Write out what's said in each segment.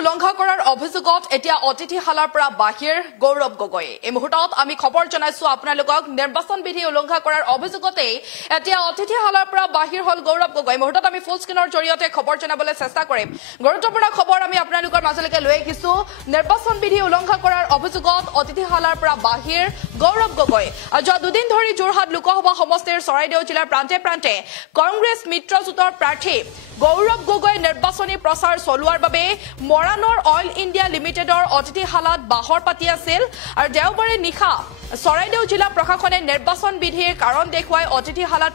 উলংঘা কৰাৰ অভিযোগত এতিয়া অতিথিশালাৰ পৰা বাহিৰ গৌৰৱ গগৈ এই মুহূৰ্তত আমি খবৰ জনাইছো আপোনালোকক নিৰ্বাচন বিধি উলংঘা কৰাৰ অভিযোগতে এতিয়া অতিথিশালাৰ পৰা বাহিৰ হল গৌৰৱ গগৈ মুহূৰ্তত আমি ফুল স্ক্ৰিনৰ জৰিয়তে খবৰ জনাবলৈ চেষ্টা কৰিম গুৰুত্বপূৰ্ণ খবৰ আমি আপোনালোকৰ মাজলৈকে লৈ আহিছো নিৰ্বাচন বিধি উলংঘা কৰাৰ অভিযোগত অতিথিশালাৰ পৰা বাহিৰ গৌৰৱ গগৈ যোৱা দুদিন ধৰি যোৰহাট লোকসভা সমষ্টিৰ চৰাইদেউ জিলাৰ প্ৰান্তে প্ৰান্তে কংগ্ৰেছ মিত্ৰজোঁটৰ প্ৰাৰ্থী গৌৰৱ গগৈ নিৰ্বাচনী প্ৰচাৰ চলোৱাৰ বাবে মৰাণৰ অইল ইণ্ডিয়া লিমিটেডৰ অতিথিশালাত বাহৰ পাতি আছিল আৰু দেওবাৰে নিশা চৰাইদেউ জিলা প্ৰশাসনে নিৰ্বাচন বিধিৰ কাৰণ দেখুৱাই অতিথিশালাত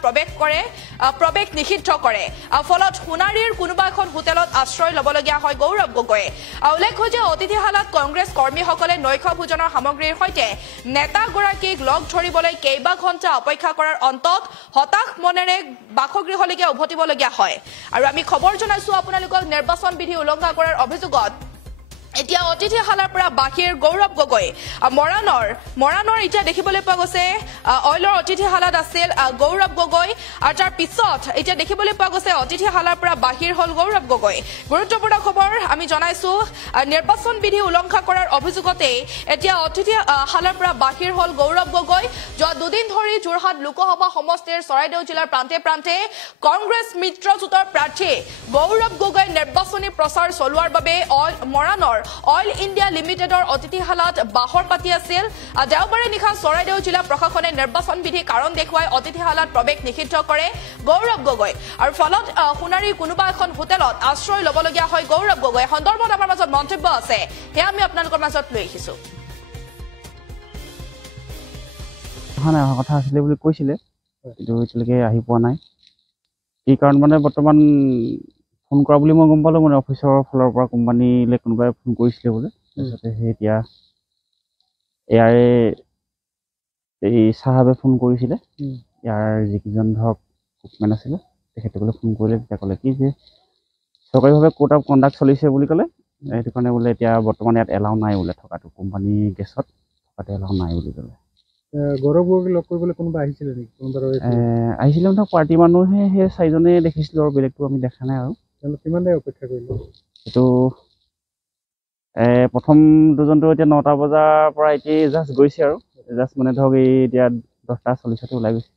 প্ৰৱেশ নিষিদ্ধ কৰে ফলত সোণাৰীৰ কোনোবা এখন হোটেলত আশ্ৰয় লবলগীয়া হয় গৌৰৱ গগৈ উল্লেখ্য যে অতিথিশালাত কংগ্ৰেছ কৰ্মীসকলে নৈশ ভোজনৰ সামগ্ৰীৰ সৈতে নেতাগৰাকীক লগ ধৰিবলৈ কেইবা ঘণ্টা অপেক্ষা কৰাৰ অন্তত হতাশ মনেৰে বাসগৃহলৈকে উভতিবলগীয়া হয় আৰু আমি খবৰ জনাইছো আপোনালোকক নিৰ্বাচন বিধি উলংঘা কৰাৰ অভিযোগত এতিয়া অতিথিশালাৰ পৰা বাহিৰ গৌৰৱ গগৈ মৰাণৰ এতিয়া দেখিবলৈ পোৱা গৈছে অইলৰ অতিথিশালাত আছিল গৌৰৱ গগৈ আৰু তাৰ পিছত এতিয়া দেখিবলৈ পোৱা গৈছে অতিথিশালাৰ পৰা বাহিৰ হল গৌৰৱ গগৈ গুৰুত্বপূৰ্ণ খবৰ আমি জনাইছো নিৰ্বাচন বিধি উলংঘা কৰাৰ অভিযোগতে এতিয়া অতিথিশালাৰ পৰা বাহিৰ হল গৌৰৱ গগৈ যোৱা দুদিন ধৰি যোৰহাট লোকসভা সমষ্টিৰ চৰাইদেউ জিলাৰ প্ৰান্তে প্ৰান্তে কংগ্ৰেছ মিত্ৰজোঁটৰ প্ৰাৰ্থী গৌৰৱ গগৈ নিৰ্বাচনী প্ৰচাৰ চলোৱাৰ বাবে মৰাণৰ অইল ইণ্ডিয়া লিমিটেডৰ অতিথিশালাত বাহৰ পাতি আছিল দেওবাৰে নিশা চৰাইদেউ জিলা প্ৰশাসনে নিৰ্বাচন বিধি কাৰণ দেখুৱাই অতিথিশালাত প্ৰৱেশ নিষিদ্ধ কৰে গৌৰৱ গগৈ আৰু ফলত সোণাৰীৰ কোনোবা এখন হোটেলত আশ্ৰয় লবলগীয়া হয় গৌৰৱ গগৈ সন্দৰ্ভত আমাৰ মাজত মন্তব্য আছে সেয়া আমি আপোনালোকৰ মাজত লৈ আহিছো কথা আছিলে বুলি কৈছিলে কিন্তু এতিয়ালৈকে আহি পোৱা নাই এই কাৰণ মানে বৰ্তমান ফোন কৰা বুলি মই গম পালো মানে অফিচৰ ফালৰ পৰা কোম্পানীলৈ কোনোবাই ফোন কৰিছিলে বোলে তাৰপিছতে সেই এতিয়া এই চাহাবে ফোন কৰিছিলে ইয়াৰ যিকেইজন ধৰক কুকমেন আছিলে তেখেতসকলে ফোন কৰিলে তেতিয়া ক'লে কি যে চৰকাৰীভাৱে কোড অফ কণ্ডাক্ট চলিছে বুলি ক'লে সেইটো কাৰণে বোলে এতিয়া বৰ্তমান ইয়াত এলাউ নাই বোলে থকাটো কোম্পানী গেছত থকাটো এলাউ নাই বুলি ক'লে গৌৰৱ গগৈক লগ কৰিবলৈ কোনোবা আহিছিলে নেকি আহিছিলে মানে পাৰ্টি মানুহে সেই চাৰিজনে দেখিছিলোঁ আৰু বেলেগটো আমি দেখা নাই আৰু কিমান দেৰি অপেক্ষা কৰিলে এইটো প্ৰথম দুজনটো এতিয়া 9টা বজাৰ পৰা এতিয়া জাষ্ট গৈছে আৰু জাষ্ট মানে ধৰক এই এতিয়া 10:40 ওলাই গৈছে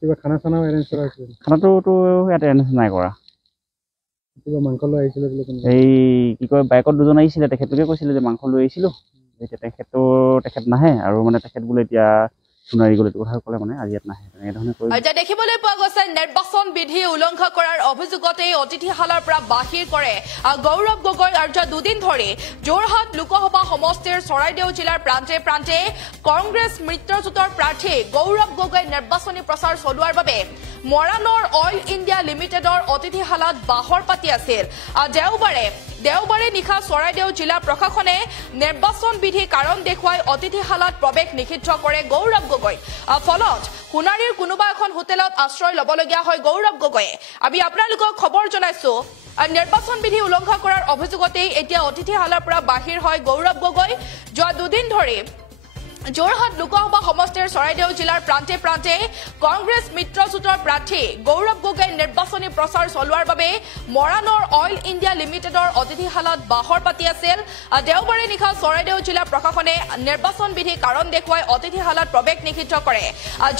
কিবা খানা চানাও এৰেঞ্জ কৰা হৈছিল খানাটোতো ইয়াত এৰেঞ্জ নাই কৰা কিবা মাংস লৈ আহিছিলে বোলে এই কি কয় বাইকত দুজন আহিছিলে তেখেতলোকে কৈছিলে যে মাংস লৈ আহিছিলোঁ এতিয়া তেখেত নাহে আৰু মানে তেখেত বোলে এতিয়া সোণাৰী গ'লে কথা ক'লে মানে আজি ইয়াত নাহে এনেধৰণে কৈ এতিয়া দেখিবলৈ পোৱা গৈছে নিৰ্বাচন বিধি উলংঘা কৰাৰ অভিযোগতে অতিথিশালাৰ পৰা বাহিৰ কৰে গৌৰৱ গগৈ আৰু দুদিন ধৰি যোৰহাট লোকসভা সমষ্টিৰ চৰাইদেউ জিলাৰ প্ৰান্তে প্ৰান্তে কংগ্ৰেছ মিত্ৰজোঁটৰ প্ৰাৰ্থী গৌৰৱ গগৈ নিৰ্বাচনী প্ৰচাৰ চলোৱাৰ বাবে মৰাণৰ অইল ইণ্ডিয়া লিমিটেডৰ অতিথিশালাত বাহৰ পাতি আছিল দেওবাৰে নিশা চৰাইদেউ জিলা প্ৰশাসনে নিৰ্বাচন বিধি কাৰণ দেখুৱাই অতিথিশালাত প্ৰৱেশ নিষিদ্ধ কৰে গৌৰৱ গগৈ ফলত সোণাৰীৰ কোনোবা এখন হোটেলত আশ্ৰয় লবলগীয়া হয় গৌৰৱ গগৈয়ে আমি আপোনালোকক খবৰ জনাইছো নিৰ্বাচন বিধি উলংঘা কৰাৰ অভিযোগতে এতিয়া অতিথিশালাৰ পৰা বাহিৰ হয় গৌৰৱ গগৈ যোৱা দুদিন ধৰি যোৰহাট লোকসভা সমষ্টিৰ চৰাইদেউ জিলাৰ প্ৰান্তে প্ৰান্তে কংগ্ৰেছ মিত্ৰজোঁটৰ প্ৰাৰ্থী গৌৰৱ গগৈ নিৰ্বাচনী প্ৰচাৰ চলোৱাৰ বাবে মৰাণৰ অইল ইণ্ডিয়া লিমিটেডৰ অতিথিশালাত বাহৰ পাতি আছিল দেওবাৰে নিশা চৰাইদেউ জিলা প্ৰশাসনে নিৰ্বাচন বিধি কাৰণ দেখুৱাই অতিথিশালাত প্ৰৱেশ নিষিদ্ধ কৰে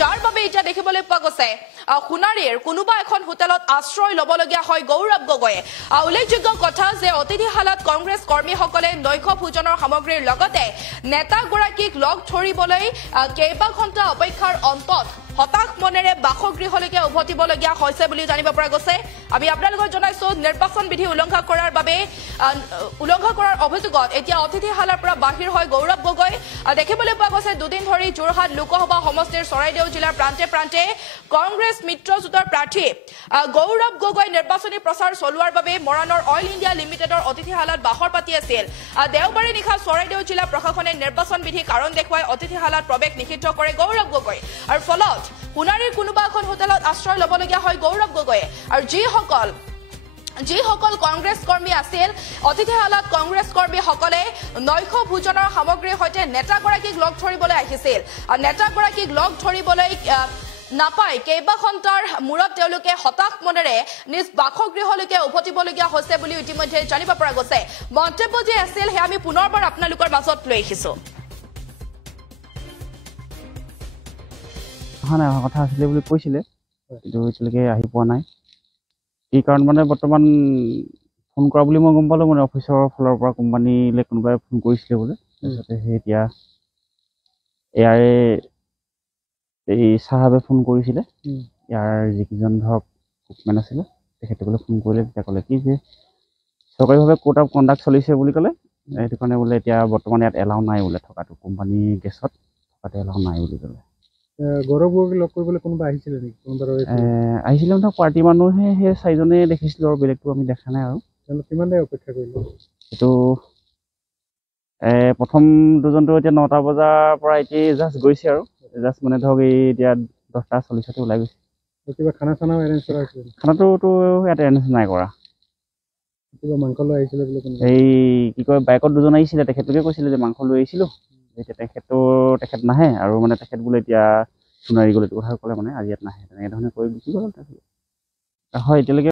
যাৰ বাবে এতিয়া দেখিবলৈ পোৱা গৈছে সোণাৰীৰ কোনোবা এখন হোটেলত আশ্ৰয় লবলগীয়া হয় গৌৰৱ গগৈয়ে উল্লেখযোগ্য কথা যে অতিথিশালাত কংগ্ৰেছ কৰ্মীসকলে নৈশ ভোজনৰ সামগ্ৰীৰ লগতে নেতাগৰাকীক লগ ধৰিবলৈ কেইবা ঘণ্টা অপেক্ষাৰ অন্তত হতাশ মনেৰে বাসগৃহলৈকে উভতিবলগীয়া হৈছে বুলি জানিব পৰা গৈছে আমি আপোনালোকক জনাইছো নিৰ্বাচন বিধি উলংঘা কৰাৰ অভিযোগত এতিয়া অতিথিশালাৰ পৰা বাহিৰ হয় গৌৰৱ গগৈ দেখিবলৈ পোৱা গৈছে দুদিন ধৰি যোৰহাট লোকসভা সমষ্টিৰ চৰাইদেউ জিলাৰ প্ৰান্তে প্ৰান্তে কংগ্ৰেছ মিত্ৰজোঁটৰ প্ৰাৰ্থী গৌৰৱ গগৈ নিৰ্বাচনী প্ৰচাৰ চলোৱাৰ বাবে মৰাণৰ অইল ইণ্ডিয়া লিমিটেডৰ অতিথিশালাত বাহৰ পাতি আছিল দেওবাৰে নিশা চৰাইদেউ জিলা প্ৰশাসনে নিৰ্বাচন বিধি কাৰণ দেখুৱাই অতিথিশালাত প্ৰৱেশ নিষিদ্ধ কৰে গৌৰৱ গগৈ আৰু ফলত সোণাৰীৰ কোনোবা এখন হোটেলত আশ্ৰয় লবলগীয়া হয় গৌৰৱ গগৈয়ে আৰু যিসকল কংগ্ৰেছ কৰ্মী আছিল অতিথিশালাত কংগ্ৰেছ কৰ্মীসকলে নৈশ ভোজনৰ সামগ্ৰীৰ সৈতে নেতাগৰাকীক লগ ধৰিবলৈ আহিছিল নেতাগৰাকীক লগ ধৰিবলৈ নাপায় কেইবা ঘণ্টাৰ মূৰত তেওঁলোকে হতাশ মনেৰে নিজ বাসগৃহলৈকে উভতিবলগীয়া হৈছে বুলি ইতিমধ্যে জানিব পৰা গৈছে। মন্তব্য যি আছিল সেয়া আমি পুনৰবাৰ আপোনালোকৰ মাজত লৈ আহিছো। অহা কথা আছিলে বুলি কৈছিলে, কিন্তু এতিয়ালৈকে আহি পোৱা নাই। এই কাৰণ মানে বৰ্তমান ফোন কৰা বুলি মই গম পালোঁ, মানে অফিচৰ ফালৰ পৰা কোম্পানীলৈ কোনোবাই ফোন কৰিছিলে বোলে। তাৰপিছতে সেই এতিয়া ইয়াৰে এই চাহাবে ফোন কৰিছিলে, ইয়াৰ যিকেইজন ধৰক কুকমেন আছিলে তেখেতসকলে ফোন কৰিলে, তেতিয়া ক'লে কি যে চৰকাৰীভাৱে কোড অফ কণ্ডাক্ট চলিছে বুলি ক'লে। সেইটো কাৰণে বোলে এতিয়া বৰ্তমান ইয়াত এলাউ নাই বোলে থকাটো, কোম্পানী গেছত থকাটো এলাউ নাই বুলি ক'লে। গৌৰৱ গগৈক লগ কৰিবলৈ কোনোবা আহিছিলে নেকি? কোনোবা আহিছিলে মানে পাৰ্টি মানুহে সেই চাৰিজনে দেখিছিলোঁ, আৰু বেলেগটো আমি দেখা নাই। আৰু তেওঁলোক কিমান দেৰি অপেক্ষা কৰিলে? এইটো প্ৰথম দুজনটো এতিয়া 9টা বজাৰ পৰা এতিয়া জাষ্ট গৈছে, আৰু জাষ্ট মানে ধৰক এই এতিয়া 10টা 40তে ওলাই গৈছে। কিবা খানা চানাও এৰেঞ্জ কৰা হৈছিলে? খানাটোতো ইয়াত এৰেঞ্জ নাই কৰা। কিবা মাংস লৈ আহিছিলে বোলে কোনোবা? এই কি কয় বাইকত দুজন আহিছিলে, তেখেতলোকে কৈছিলে যে মাংস লৈ আহিছিলোঁ, এতিয়া তেখেত নাহে, আৰু মানে তেখেত বোলে এতিয়া সোণাৰী গ'ল, এইটো কথা ক'লে, মানে আজি ইয়াত নাহে, তেনেকৈ ধৰণে কৈ গুচি গ'ল। হয়, এতিয়ালৈকে